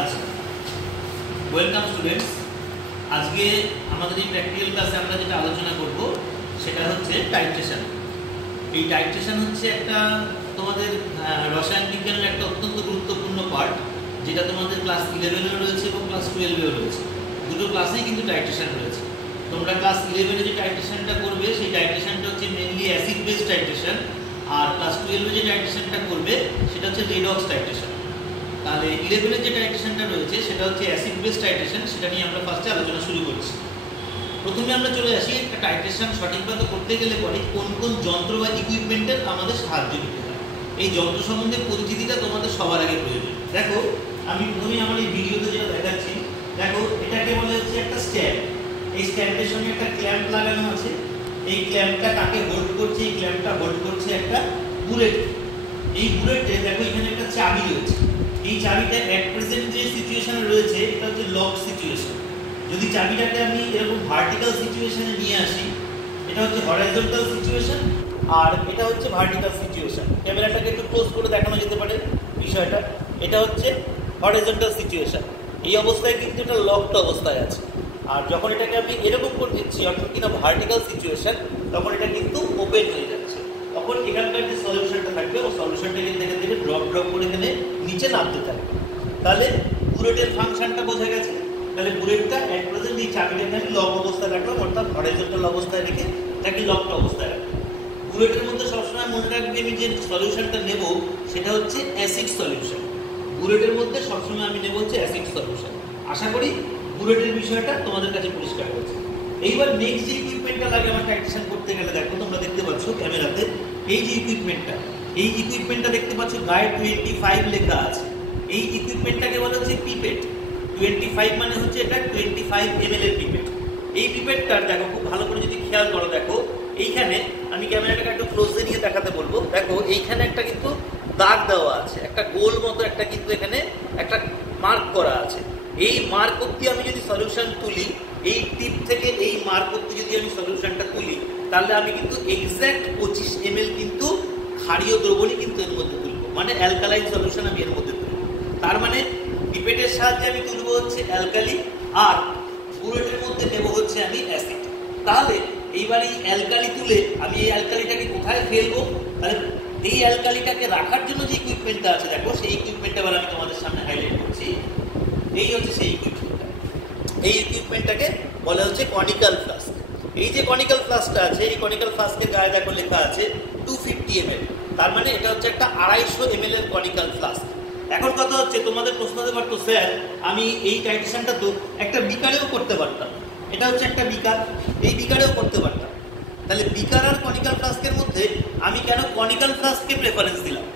আচ্ছা, welcome students. আজকে আমাদের এই প্র্যাকটিক্যাল ক্লাসে আমরা যেটা আলোচনা করব সেটা হচ্ছে টাইট্রেশন। এই টাইট্রেশন হচ্ছে একটা তোমাদের রসায়ন বিজ্ঞানের একটা অত্যন্ত গুরুত্বপূর্ণ পার্ট, যেটা তোমাদের ক্লাস 11-এও রয়েছে এবং ক্লাস 12-এও রয়েছে। দুটো ক্লাসেই কিন্তু টাইট্রেশন রয়েছে। তোমরা ক্লাস 11-এ যে টাইট্রেশনটা করবে সেই টাইট্রেশনটা হচ্ছে মেনলি অ্যাসিড বেস টাইট্রেশন, আর ক্লাস 12-এ যে টাইট্রেশনটা করবে সেটা হচ্ছে রেডক্স টাইট্রেশন। তাহলে 11-এর যে টাইট্রেশনটা রয়েছে সেটা হচ্ছে অ্যাসিড বেস টাইট্রেশন, সেটা নিয়ে আমরা ফার্স্টে আলোচনা শুরু করছি। প্রথমে আমরা চলে আসি একটা টাইট্রেশন সঠিকভাবে করতে গেলে পরে কোন কোন যন্ত্র বা ইকুইপমেন্টের আমাদের সাহায্য নিতে হয়। এই যন্ত্র সম্বন্ধে পরিচিতিটা তোমাদের সবার আগে প্রয়োজন। দেখো, আমি প্রথমে আমার এই ভিডিওতে যেটা দেখাচ্ছি, দেখো এটাকে বলা হচ্ছে একটা স্ট্যান্ড। এই স্ট্যান্ডের সঙ্গে একটা ক্ল্যাম্প লাগানো আছে। এই ক্ল্যাম্পটা কাকে হোল্ড করছে? এই ক্ল্যাম্পটা হোল্ড করছে একটা বুলেট। এই বুলেটে দেখো এখানে একটা চাবি রয়েছে। এই চাবিটা অ্যাট প্রেজেন্ট যে সিচুয়েশনে রয়েছে এটা হচ্ছে লক সিচুয়েশন। যদি চাবিটাকে আমি এরকম ভার্টিক্যাল সিচুয়েশনে নিয়ে আসি, এটা হচ্ছে হরাইজন্টাল সিচুয়েশন আর এটা হচ্ছে ভার্টিক্যাল সিচুয়েশন। ক্যামেরাটাকে একটু ক্লোজ করে দেখানো যেতে পারে বিষয়টা। এটা হচ্ছে হরাইজন্টাল সিচুয়েশন। এই অবস্থায় কিন্তু এটা লকড অবস্থায় আছে। আর যখন এটাকে আমি এরকম করে দিচ্ছি, অর্থাৎ কিনা ভার্টিক্যাল সিচুয়েশন, তখন এটা কিন্তু ওপেন হয়ে যাচ্ছে। তখন এখানকার যে সলিউশনটা থাকবে ও সলিউশনটা কিন্তু এখান থেকে ড্রপ করে এখানে নিচে নামতে থাকবে। তাহলে বুলেটের ফাংশনটা বোঝা গেছে। তাহলে বুলেটটা অ্যাট প্রেজেন্ট এই চাবিটাকে আমি লক অবস্থায় রাখলাম, অর্থাৎ হরাইজন্টাল অবস্থায় রেখে এটাকে লকড অবস্থায় রাখলাম। বুলেটের মধ্যে সবসময় মনে রাখবে আমি যে সলিউশনটা নেব সেটা হচ্ছে অ্যাসিড সলিউশন। বুলেটের মধ্যে সবসময় আমি নেব হচ্ছে অ্যাসিড সলিউশন। আশা করি বুলেটের বিষয়টা তোমাদের কাছে পরিষ্কার হয়েছে। এইবার নেক্সট যে ইকুইপমেন্টটা লাগে আমার টাইট্রেশন করতে গেলে, দেখো তোমরা দেখতে পাচ্ছ ক্যামেরাতে এই যে ইকুইপমেন্টটা দেখতে পাচ্ছ গায়ে 25 লেখা আছে। এই ইকুইপমেন্টটাকে বলা হচ্ছে পিপেট। 25 মানে হচ্ছে এটা 25 ml এর পিপেট। এই পিপেটটার দেখো খুব ভালো করে যদি খেয়াল করো, দেখো এইখানে আমি ক্যামেরাটাকে একটু ক্লোজে নিয়ে দেখাতে বলবো। দেখো এইখানে একটা কিন্তু দাগ দেওয়া আছে, একটা গোল মতো একটা কিন্তু এখানে একটা মার্ক করা আছে। এই মার্ক অব্দি আমি যদি সলিউশন তুলি, এই টিপ থেকে এই মার্ক অব্দি যদি আমি সলিউশনটা তুলি, তাহলে আমি কিন্তু এক্স্যাক্ট 25 ml কিন্তু ক্ষারীয় দ্রবণই কিন্তু এর মধ্যে তুলবো, মানে অ্যালকালাইন সলিউশন আমি এর মধ্যে তুলবো। তার মানে পিপেটের সাহায্যে আমি তুলবো হচ্ছে অ্যালকালি, আর বুলেটের মধ্যে নেব হচ্ছে আমি অ্যাসিড। তাহলে এইবার এই অ্যালকালি তুলে আমি এই অ্যালকালিটাকে কোথায় ফেলবো? তাহলে এই অ্যালকালিটাকে রাখার জন্য যে ইকুইপমেন্টটা আছে, দেখো সেই ইকুইপমেন্টটা এবার আমি তোমাদের সামনে হাইলাইট করছি। এই হচ্ছে সেই ইকুইপমেন্টটা। এই ইকুইপমেন্টটাকে বলা হচ্ছে কনিক্যাল ফ্লাস্ক। এই যে কনিক্যাল ফ্লাস্কটা আছে, এই কনিক্যাল ফ্লাস্কের গায়ে দেখো লেখা আছে 250 ml। তার মানে এটা হচ্ছে একটা 250 ml এর কনিক্যাল ফ্লাস্ক। এখন কথা হচ্ছে, তোমাদের প্রশ্ন হতে পারতো, স্যার আমি এই টাইট্রেশনটা তো একটা বিকারেও করতে পারতাম। এটা হচ্ছে একটা বিকার, এই বিকারেও করতে পারতাম। তাহলে বিকার আর কনিক্যাল ফ্লাস্কের মধ্যে আমি কেন কনিক্যাল ফ্লাস্ককে প্রেফারেন্স দিলাম?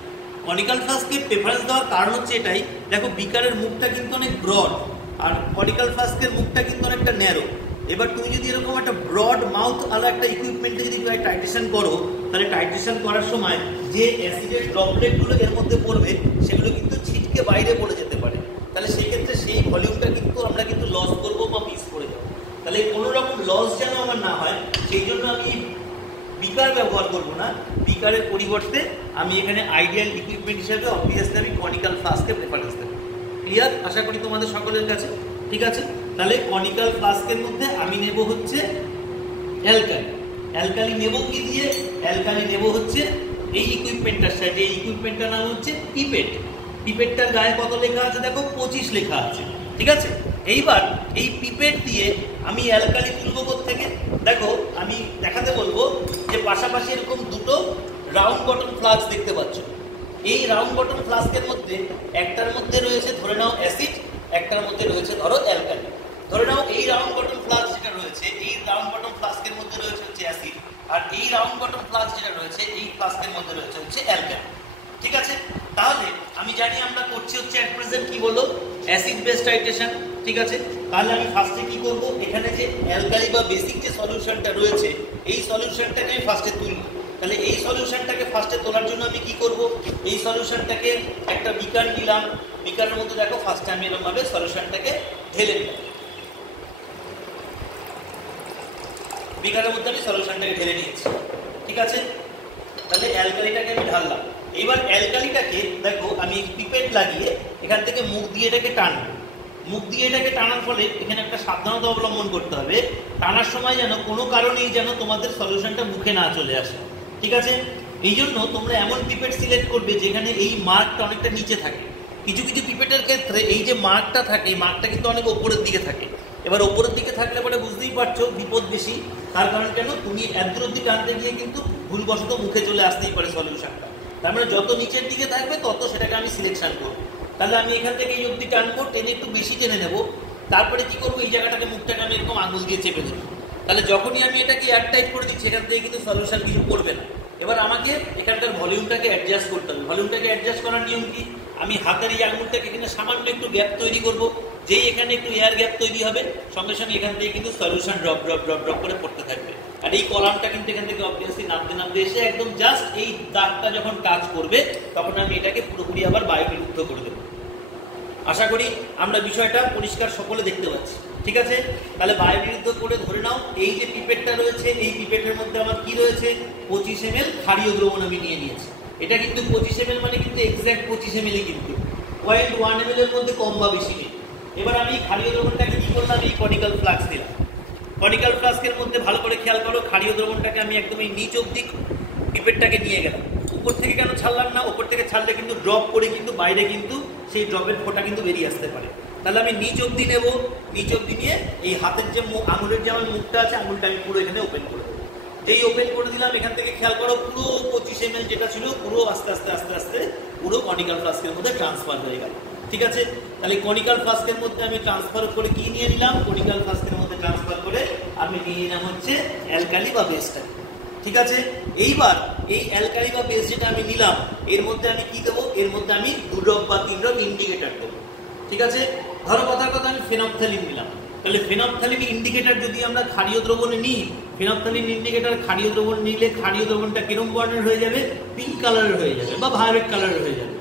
কনিক্যাল ফ্লাস্ককে প্রেফারেন্স দেওয়ার কারণ হচ্ছে এটাই, দেখো বিকারের মুখটা কিন্তু অনেক ব্রড আর কনিক্যাল ফ্লাস্কের মুখটা কিন্তু অনেকটা ন্যারো। এবার তুমি যদি এরকম একটা ব্রড মাউথ আলা একটা ইকুইপমেন্টে যদি টাইট্রেশন করো, তাহলে টাইট্রেশন করার সময় যে অ্যাসিডের ড্রপলেটগুলো এর মধ্যে পড়বে সেগুলো কিন্তু ছিটকে বাইরে পড়ে যেতে পারে। তাহলে সেই ক্ষেত্রে সেই ভলিউমটা কিন্তু আমরা কিন্তু লস করবো বা মিস করে যাবো। তাহলে কোনো রকম লস যেন আমার না হয়, সেই জন্য আমি বিকার ব্যবহার করবো না। বিকারের পরিবর্তে আমি এখানে আইডিয়াল ইকুইপমেন্ট হিসেবে অবভিয়াসলি আমি কনিক্যাল ফ্লাস্কে প্রেফারেন্স দেবো। ক্লিয়ার? আশা করি তোমাদের সকলের কাছে ঠিক আছে। তাহলে কনিক্যাল ফ্লাস্কের মধ্যে আমি নেব হচ্ছে অ্যালকালি। অ্যালকালি নেব কি দিয়ে? অ্যালকালি নেব হচ্ছে এই ইকুইপমেন্টটার সাথে। এই ইকুইপমেন্টটার নাম হচ্ছে পিপেট। পিপেটটার গায়ে কত লেখা আছে? দেখো 25 লেখা আছে। ঠিক আছে, এইবার এই পিপেট দিয়ে আমি অ্যালকালি তুলবো কোত্থেকে? দেখো আমি দেখাতে বলবো যে পাশাপাশি এরকম দুটো রাউন্ড বটম ফ্লাস্ক দেখতে পাচ্ছ। এই রাউন্ড বটম ফ্লাস্কের মধ্যে একটার মধ্যে রয়েছে ধরে নাও অ্যাসিড, একটার মধ্যে রয়েছে ধরো অ্যালকালি। ধরে নাও এই রাউন্ড বটম ফ্লাস্ক যেটা রয়েছে, এই রাউন্ড বটম ফ্লাস্কের মধ্যে রয়েছে হচ্ছে অ্যাসিড, আর এই রাউন্ড বটম ফ্লাস্ক যেটা রয়েছে এই ফ্লাস্কের মধ্যে রয়েছে হচ্ছে অ্যালকালি। ঠিক আছে, তাহলে আমি জানি আমরা করছি হচ্ছে অ্যাট প্রেজেন্ট কি বলো, অ্যাসিড বেস টাইট্রেশন। ঠিক আছে, তাহলে আমি ফার্স্টে কি করব, এখানে যে অ্যালকালি বা বেসিক যে সলিউশনটা রয়েছে এই সলিউশনটাকে আমি ফার্স্টে তুলব। তাহলে এই সলিউশনটাকে ফার্স্টে তোলার জন্য আমি কি করব, এই সলিউশনটাকে একটা বিকার নিলাম। বিকারের মধ্যে দেখো ফার্স্টে আমি এরকমভাবে সলিউশনটাকে ঢেলে নিলাম। বিকারের মধ্যে আমি সলিউশনটাকে ঢেলে নিয়েছি। ঠিক আছে, তাহলে অ্যালকালিটাকে আমি ঢাললাম। এবার অ্যালকালিটাকে দেখো আমি পিপেট লাগিয়ে এখান থেকে মুখ দিয়ে এটাকে টানবো। মুখ দিয়ে এটাকে টানার ফলে এখানে একটা সাবধানতা অবলম্বন করতে হবে, টানার সময় যেন কোনো কারণেই যেন তোমাদের সলিউশনটা মুখে না চলে আসে, ঠিক আছে? এই জন্য তোমরা এমন পিপেট সিলেক্ট করবে যেখানে এই মার্কটা অনেকটা নিচে থাকে। কিছু কিছু পিপেটের ক্ষেত্রে এই যে মার্কটা থাকে, এই মার্কটা কিন্তু অনেক ওপরের দিকে থাকে। এবার ওপরের দিকে থাকলে পরে বুঝতেই পারছো বিপদ বেশি। তার কারণ কেন, তুমি এত অব্দি টানতে গিয়ে কিন্তু ভুলবশত মুখে চলে আসতেই পারে সলিউশনটা। তার মানে যত নিচের দিকে থাকবে তত সেটাকে আমি সিলেকশন করবো। তাহলে আমি এখান থেকে এই অব্দি টানবো, টেনে একটু বেশি টেনে নেবো। তারপরে কি করবো, এই জায়গাটাকে মুখটাকে আমি এরকম আঙুল দিয়ে চেপে দেবো। তাহলে যখনই আমি এটাকে এয়ার টাইট করে দিচ্ছি এখান থেকে কিন্তু সলিউশন কিছু করবে না। এবার আমাকে এখানকার ভলিউমটাকে অ্যাডজাস্ট করতে হবে। ভলিউমটাকে অ্যাডজাস্ট করার নিয়ম কি, আমি হাতের এই আঙুলটাকে এখানে সামান্য একটু গ্যাপ তৈরি করবো। যেই এখানে একটু এয়ার গ্যাপ তৈরি হবে সঙ্গে সঙ্গে এখান থেকে কিন্তু solution drop drop drop drop করে পড়তে থাকবে। আর এই কলামটা কিন্তু এখান থেকে অবভিয়াসলি নামতে নামতে এসে একদম জাস্ট এই দাগটা যখন টাচ করবে তখন আমি এটাকে পুরোপুরি আবার বায়ুবিরুদ্ধ করে দেবো। আশা করি আমরা বিষয়টা পরিষ্কার সকলে দেখতে পাচ্ছি, ঠিক আছে? তাহলে বায়ুবিরুদ্ধ করে ধরে নাও এই যে পিপেটটা রয়েছে, এই পিপেটের মধ্যে আমার কি রয়েছে, 25 ml ক্ষারীয় দ্রবণ আমি নিয়ে নিয়েছি। এটা কিন্তু 25 ml মানে কিন্তু এক্স্যাক্ট 25 ml কিন্তু 0.1 ml এর মধ্যে কম বা বেশি নেই। এবার আমি ক্ষারীয় দ্রবণটাকে কি করলাম, এই কনিক্যাল ফ্লাস্ক দিলাম। কনিক্যাল ফ্লাস্কের মধ্যে ভালো করে খেয়াল করো, ক্ষারীয় দ্রবণটাকে আমি একদম এই নিচ অব্দি পিপেটটাকে নিয়ে গেলাম। উপর থেকে কেন ছাড়লাম না, উপর থেকে ছাড়লে কিন্তু ড্রপ করে কিন্তু বাইরে কিন্তু সেই ড্রপের ফোঁটা কিন্তু বেরিয়ে আসতে পারে। তাহলে আমি নিচ অব্দি নেব, নিচ অব্দি নিয়ে এই হাতের যে আঙুলের যে আমার মুখটা আছে আঙুলটা আমি পুরো এখানে ওপেন করে দেবো। যেই ওপেন করে দিলাম এখান থেকে খেয়াল করো পুরো 25 ml যেটা ছিল পুরো আস্তে আস্তে আস্তে আস্তে পুরো কনিক্যাল ফ্লাস্কের মধ্যে ট্রান্সফার হয়ে গেল, ঠিক আছে? তাহলে কনিক্যাল ফ্লাস্কের মধ্যে আমি ট্রান্সফার করে কি নিয়ে নিলাম, কনিক্যাল ফ্লাস্কের মধ্যে ট্রান্সফার করে আমি নিয়ে নিলাম হচ্ছে অ্যালকালি বা বেসটা, ঠিক আছে? এইবার এই অ্যালকালি বা বেস যেটা আমি নিলাম এর মধ্যে আমি কি দেবো, এর মধ্যে আমি 2 ড্রপ বা 3 ড্রপ ইন্ডিকেটর দেবো, ঠিক আছে? ধরো কথার কথা আমি ফেনপথ্যালিন নিলাম। তাহলে ফেনপথ্যালিন ইন্ডিকেটর যদি আমরা ক্ষারীয় দ্রবণে নিই, ফেনপথ্যালিন ইন্ডিকেটর ক্ষারীয় দ্রবণ নিলে ক্ষারীয় দ্রবণটা কিরম বর্ণের হয়ে যাবে, পিঙ্ক কালারের হয়ে যাবে বা ভায়োলেট কালারের হয়ে যাবে।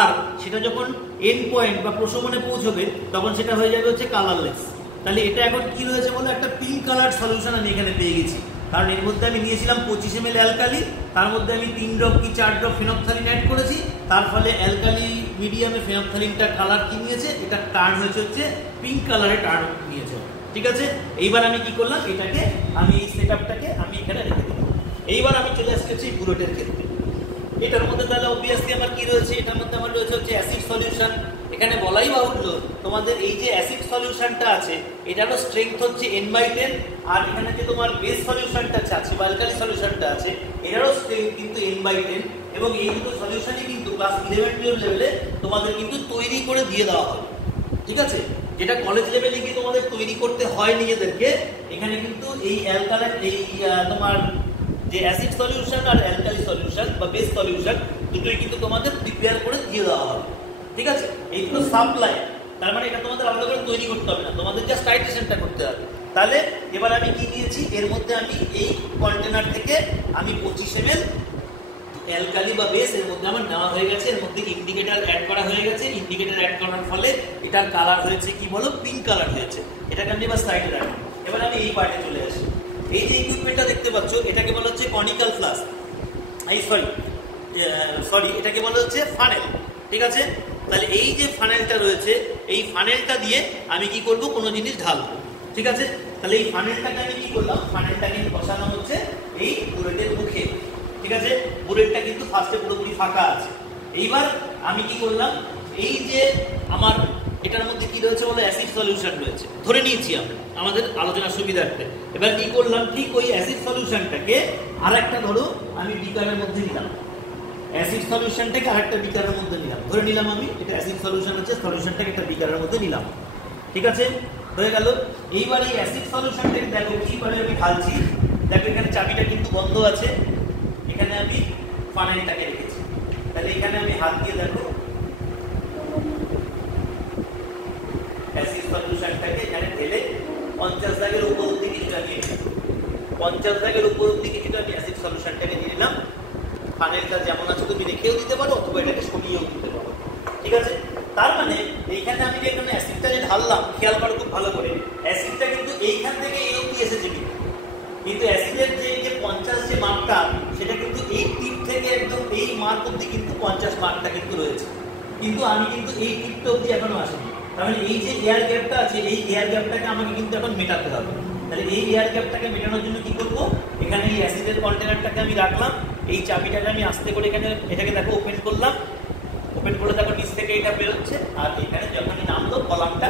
আর সেটা যখন এন্ড পয়েন্ট বা প্রশমনে পৌঁছবে তখন সেটা হয়ে যাবে হচ্ছে কালারলেস। তাহলে এটা এখন কি রয়েছে বলে একটা পিঙ্ক কালার সলিউশন আমি এখানে পেয়ে গেছি, কারণ এর মধ্যে আমি নিয়েছিলাম 25 ml অ্যালকালি, তার মধ্যে আমি 3 ড্রপ কি 4 ড্রপ ফেনপথ্যালিন অ্যাড করেছি। তার ফলে অ্যালকালি মিডিয়ামে ফেনপথ্যালিনটা কালার কি নিয়েছে, এটা টার্ন হচ্ছে পিঙ্ক কালারে টার্ন নিয়েছে, ঠিক আছে? এইবার আমি কি করলাম, এটাকে আমি এই সেটআপটাকে আমি এখানে রেখে দিলাম। এইবার আমি চলে আসছি হচ্ছে বুলেটের ক্ষেত্রে। এটার মধ্যে তাহলে অবভিয়াসলি আমার কি রয়েছে, এটার মধ্যে আমার রয়েছে হচ্ছে অ্যাসিড সলিউশন। এখানে বলাই বাহুল্য তোমাদের এই যে অ্যাসিড সলিউশনটা আছে এটারও স্ট্রেংথ হচ্ছে n/10, আর এখানে যে তোমার বেস সলিউশনটা আছে বা অ্যালকালি সলিউশনটা আছে এটারও স্ট্রেংথ কিন্তু n/10। এবং এই দুটো সলিউশনই কিন্তু ক্লাস 11-12 লেভেলে তোমাদের কিন্তু তৈরি করে দিয়ে দেওয়া হবে, ঠিক আছে? যেটা কলেজ লেভেলে গিয়ে তোমাদের তৈরি করতে হয় নিজেদেরকে, এখানে কিন্তু এই অ্যালকালাইন এই তোমার যে অ্যাসিড সলিউশন আর অ্যালকালি সলিউশন বা বেস সলিউশন দুটোই কিন্তু তোমাদের প্রিপেয়ার করে দিয়ে দেওয়া হবে, ঠিক আছে? এইগুলো সাপ্লাই, তার মানে এটা তোমাদের আলাদা করে তৈরি করতে হবে না, তোমাদের জাস্ট টাইট্রেশনটা করতে হবে। তাহলে এবার আমি কি নিয়েছি, এর মধ্যে আমি এই কন্টেনার থেকে আমি 25 ml অ্যালকালি বা বেস এর মধ্যে আমার নেওয়া হয়ে গেছে, এর মধ্যে ইন্ডিকেটর অ্যাড করা হয়ে গেছে। ইন্ডিকেটর অ্যাড করার ফলে এটার কালার হয়েছে কি বলো, পিঙ্ক কালার হয়েছে। এটাকে আমি এবার সাইডে রাখি। এবার আমি এই পার্টে চলে আসি। এই যে ইকুইপমেন্টটা দেখতে পাচ্ছ এটাকে বলা হচ্ছে কনিক্যাল ফ্লাস্ক, সরি এটাকে বলা হচ্ছে ফানেল, ঠিক আছে? তাহলে এই যে ফানেলটা রয়েছে এই ফানেলটা দিয়ে আমি কি করব, কোনো জিনিস ঢালবো, ঠিক আছে? তাহলে এই ফানেলটাকে আমি কি করলাম, ফানেলটাকে বসানো হচ্ছে এই বুলেটের মুখে, ঠিক আছে? বুলেটটা কিন্তু ফার্স্টে পুরোপুরি ফাঁকা আছে। এইবার আমি কি করলাম, এই যে আমার এটার মধ্যে কি রয়েছে বলে অ্যাসিড সলিউশন রয়েছে ধরে নিয়েছি আমরা আমাদের আলোচনার সুবিধার্থে। এবার কি করলাম, ঠিক ওই অ্যাসিড সলিউশনটাকে আরেকটা ধরো আমি বিকারের মধ্যে নিলাম, অ্যাসিড সলিউশনটাকে আরেকটা বিকারের মধ্যে নিলাম, ধরে নিলাম আমি এটা অ্যাসিড সলিউশন হচ্ছে, সলিউশনটাকে একটা বিকারের মধ্যে নিলাম, ঠিক আছে? হয়ে গেল। এইবার এই অ্যাসিড সলিউশনটাকে দেখো কিভাবে আমি ঢালছি, দেখো এখানে চাবিটা কিন্তু বন্ধ আছে, এখানে আমি ফানেলটাকে রেখেছি। তাহলে এখানে আমি হাত দিয়ে দেখো অ্যাসিড সলিউশনটাকে এখানে ঢেলে 50 দাগের উপর অব্দি কিছুটা নিয়ে নিলাম, 50 দাগের উপর অব্দি কিছুটা আমি অ্যাসিড সলিউশনটাকে নিয়ে নিলাম। ফানেলটা যেমন আছে তুমি রেখেও দিতে পারো অথবা এটাকে সরিয়েও দিতে পারো, ঠিক আছে? তার মানে এইখানে আমি যে এখানে অ্যাসিডটা যে ঢাললাম, খেয়াল করো খুব ভালো করে, অ্যাসিডটা কিন্তু এইখান থেকে এই অব্দি এসেছে, কিন্তু অ্যাসিডের যে 50 যে মাপটা সেটা কিন্তু এই টিপ থেকে একদম এই মার্ক অব্দি কিন্তু 50 মার্কটা কিন্তু রয়েছে, কিন্তু আমি কিন্তু এই টিপটা অব্দি এখনো আসেনি। তার মানে এই যে এয়ার গ্যাপটা আছে, এই এয়ার গ্যাপটাকে আমাকে কিন্তু এখন মেটাতে হবে। তাহলে এই এয়ার গ্যাপটাকে মেটানোর জন্য কি করব, এখানে এই অ্যাসিডের কন্টেনারটাকে আমি রাখলাম, এই চাবিটাকে আমি আস্তে করে এখানে এটাকে দেখো ওপেন করলাম, ওপেন করে দেখো নিচ থেকে এটা বেরোচ্ছে, আর এখানে যখনই নামলো কলামটা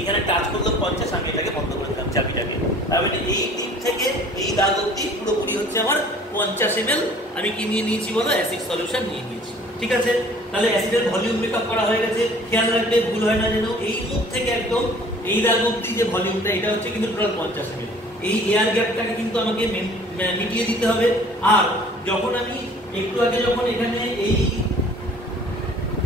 এখানে টাচ করলো 50, আমি এটাকে বন্ধ করে দিলাম চাবিটাকে। তার মানে এই টিপ থেকে এই দাগ অব্দি পুরোপুরি হচ্ছে আমার 50 ml আমি কি নিয়ে নিয়েছি বলো, অ্যাসিড সলিউশন নিয়ে নিয়েছি। ঠিক আছে, তাহলে অ্যাসিডের ভলিউম মেকআপ করা হয়ে গেছে। খেয়াল রাখবে ভুল হয় না যেন, এই মুখ থেকে একদম এই দাগ অব্দি যে ভলিউমটা এটা হচ্ছে কিন্তু টোটাল 50 ml। এই এয়ার গ্যাপটাকে কিন্তু আমাকে মিটিয়ে দিতে হবে। আর যখন আমি একটু আগে যখন এখানে এই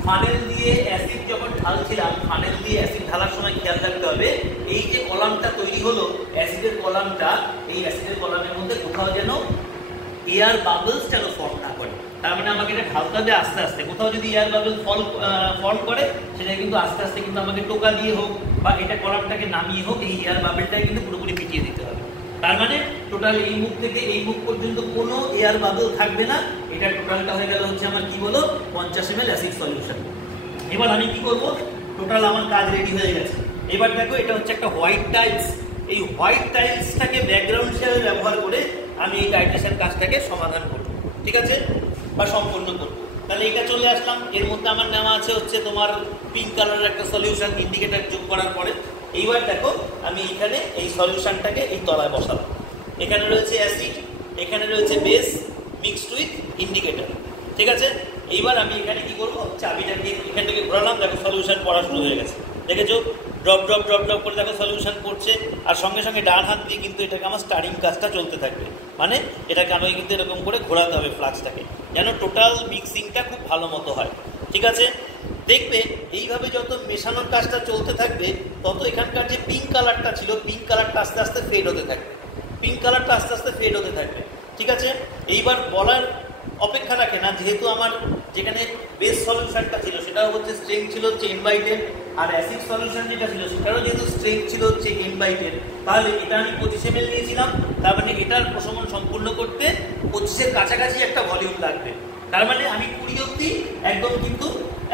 ফানেল দিয়ে অ্যাসিড যখন ঢালছিলাম, ফানেল দিয়ে অ্যাসিড ঢালার সময় খেয়াল রাখতে হবে এই যে কলামটা তৈরি হলো অ্যাসিডের কলামটা, এই অ্যাসিডের কলামের মধ্যে কোথাও যেন এয়ার বাবলস যেন ফর্ম না করে। তার মানে আমাকে এটা ঢালতে হবে আস্তে আস্তে। কোথাও যদি এয়ার বাবল ফর্ম করে সেটা কিন্তু আস্তে আস্তে কিন্তু আমাকে টোকা দিয়ে হোক বা এটা কলামটাকে নামিয়ে হোক এই এয়ার বাবলটাকে কিন্তু পুরোপুরি মিটিয়ে দিতে হবে। তার মানে টোটাল এই মুখ থেকে এই মুখ পর্যন্ত কোনো এয়ার বাবল থাকবে না। এটা টোটালটা হয়ে গেল হচ্ছে আমার কি বলো 50 ml অ্যাসিড সলিউশন। এবার আমি কি করব, টোটাল আমার কাজ রেডি হয়ে গেছে। এবার দেখো এটা হচ্ছে একটা হোয়াইট টাইলস, এই হোয়াইট টাইলসটাকে ব্যাকগ্রাউন্ড হিসেবে ব্যবহার করে আমি এই টাইট্রেশন কাজটাকে সমাধান করব, ঠিক আছে, বা সম্পূর্ণ করব। তাহলে এটা চলে আসলাম, এর মধ্যে আমার নেওয়া আছে হচ্ছে তোমার পিঙ্ক কালারের একটা সলিউশন ইন্ডিকেটর যোগ করার পরে। এইবার দেখো আমি এখানে এই সলিউশনটাকে এই তলায় বসালাম, এখানে রয়েছে অ্যাসিড, এখানে রয়েছে বেস মিক্সড উইথ ইন্ডিকেটর, ঠিক আছে। এইবার আমি এখানে কি করব, চাবিটাকে এখান থেকে ঘোরালাম, দেখো সলিউশন পড়া শুরু হয়ে গেছে, দেখেছো ড্রপ ড্রপ ড্রপ ড্রপ করে দেখো সলিউশন পড়ছে। আর সঙ্গে সঙ্গে ডান হাত দিয়ে কিন্তু এটাকে আমার স্টারিং কাজটা চলতে থাকবে, মানে এটাকে আমাকে কিন্তু এরকম করে ঘোরাতে হবে ফ্লাক্সটাকে, যেন টোটাল মিক্সিংটা খুব ভালো মতো হয়, ঠিক আছে। দেখবে এইভাবে যত মেশানোর কাজটা চলতে থাকবে তত এখানকার যে পিঙ্ক কালারটা ছিল, পিঙ্ক কালারটা আস্তে আস্তে ফেড হতে থাকবে, পিঙ্ক কালারটা আস্তে আস্তে ফেড হতে থাকবে, ঠিক আছে। এইবার বলার অপেক্ষা রাখে না, যেহেতু আমার যেখানে বেস সলিউশনটা ছিল সেটাও হচ্ছে স্ট্রেংথ ছিল হচ্ছে n/10, আর অ্যাসিড সলিউশন যেটা ছিল সেটারও যেহেতু স্ট্রেংথ ছিল হচ্ছে n/10, তাহলে এটা আমি 25 ml নিয়েছিলাম। তার মানে এটার প্রশমন সম্পূর্ণ করতে 25-এর কাছাকাছি একটা ভলিউম লাগবে। তার মানে আমি 20 অব্দি একদম কিন্তু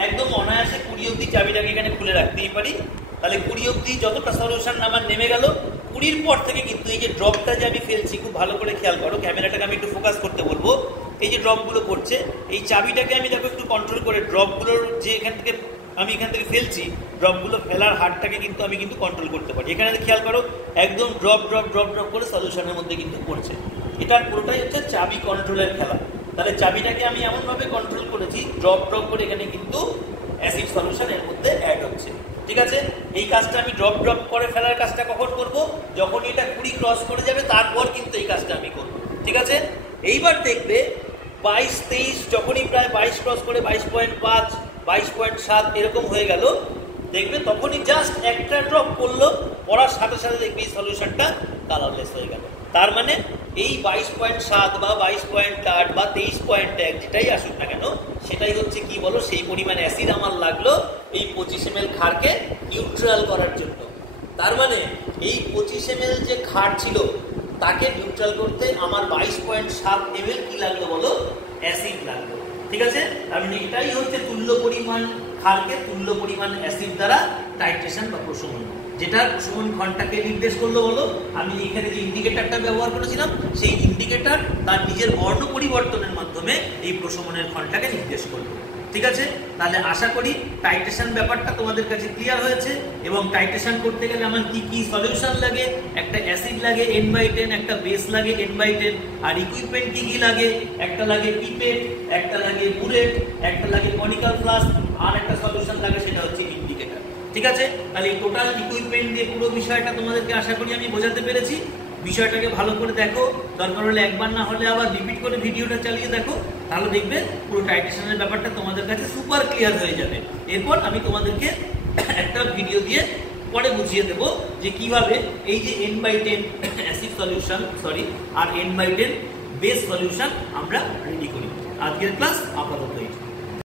একদম অনায়াসে 20 অব্দি চাবিটাকে এখানে খুলে রাখতেই পারি। তাহলে 20 অব্দি যতটা সলিউশন আমার নেমে গেল, 20-র পর থেকে কিন্তু এই যে ড্রপটা যে আমি ফেলছি, খুব ভালো করে খেয়াল করো, ক্যামেরাটাকে আমি একটু ফোকাস করতে বলবো। এই যে ড্রপগুলো পড়ছে, এই চাবিটাকে আমি দেখো একটু কন্ট্রোল করে ড্রপগুলোর যে এখান থেকে ফেলছি, ড্রপগুলো ফেলার হারটাকে কিন্তু আমি কিন্তু কন্ট্রোল করতে পারি। এখানে খেয়াল করো একদম ড্রপ ড্রপ ড্রপ ড্রপ করে সলিউশনের মধ্যে কিন্তু পড়ছে। এটার পুরোটাই হচ্ছে চাবি কন্ট্রোলের খেলা। তাহলে চাবিটাকে আমি এমনভাবে কন্ট্রোল করেছি ড্রপ ড্রপ করে এখানে কিন্তু অ্যাসিড সলিউশন এর মধ্যে অ্যাড হচ্ছে, ঠিক আছে। এই কাজটা আমি ড্রপ ড্রপ করে ফেলার কাজটা কখন করব, যখন এটা 20 ক্রস করে যাবে তারপর কিন্তু এই কাজটা আমি করব, ঠিক আছে। এইবার দেখবে 22-23 যখনই প্রায় 22 ক্রস করে 22.5 22.7 এরকম হয়ে গেল, দেখবে তখনই জাস্ট একটা ড্রপ করলো, পড়ার সাথে সাথে দেখবে এই সলিউশনটা কালারলেস হয়ে গেল। তার মানে এই 22.7 বা 22.8 বা 23.1 যেটাই আসুক না কেন, সেটাই হচ্ছে কি বলো সেই পরিমাণ অ্যাসিড আমার লাগলো এই 25 ml ক্ষারকে নিউট্রাল করার জন্য। তার মানে এই 25 ml যে ক্ষার ছিল তাকে নিউট্রাল করতে আমার 22.7 ml কি লাগলো বলো, অ্যাসিড লাগলো, ঠিক আছে। তার মানে এটাই হচ্ছে তুল্য পরিমাণ ক্ষারকে তুল্য পরিমাণ অ্যাসিড দ্বারা টাইট্রেশন বা প্রশমন, যেটা প্রশমন ঘন্টাকে নির্দেশ করলো বলো। আমি এখানে যে ইন্ডিকেটরটা ব্যবহার করেছিলাম সেই ইন্ডিকেটর তার নিজের বর্ণ পরিবর্তনের মাধ্যমে এই প্রশমনের ঘন্টাকে নির্দেশ করলো, ঠিক আছে। তাহলে আশা করি টাইট্রেশন ব্যাপারটা তোমাদের কাছে ক্লিয়ার হয়েছে। এবং টাইট্রেশন করতে গেলে আমার কি কি সলিউশন লাগে, একটা অ্যাসিড লাগে n/10, একটা বেস লাগে n/10, আর ইকুইপমেন্ট কি কি লাগে, একটা লাগে পিপেট, একটা লাগে বুলেট, একটা লাগে কনিক্যাল ফ্লাস্ক, আর একটা সলিউশন লাগে সেটা হচ্ছে ইন্ডিকেটর, ঠিক আছে। তাহলে এই টোটাল ইকুইপমেন্ট দিয়ে পুরো বিষয়টা তোমাদেরকে আশা করি আমি বোঝাতে পেরেছি। বিষয়টাকে ভালো করে দেখো, দরকার হলে একবার না হলে আবার রিপিট করে ভিডিওটা চালিয়ে দেখো, তাহলে দেখবে পুরো টাইট্রেশনের ব্যাপারটা তোমাদের কাছে সুপার ক্লিয়ার হয়ে যাবে। এরপর আমি তোমাদেরকে একটা ভিডিও দিয়ে পরে বুঝিয়ে দেবো যে কিভাবে এই যে n/10 অ্যাসিড সলিউশন আর n/10 বেস সলিউশন আমরা রেডি করি। আজকের ক্লাস আপাতত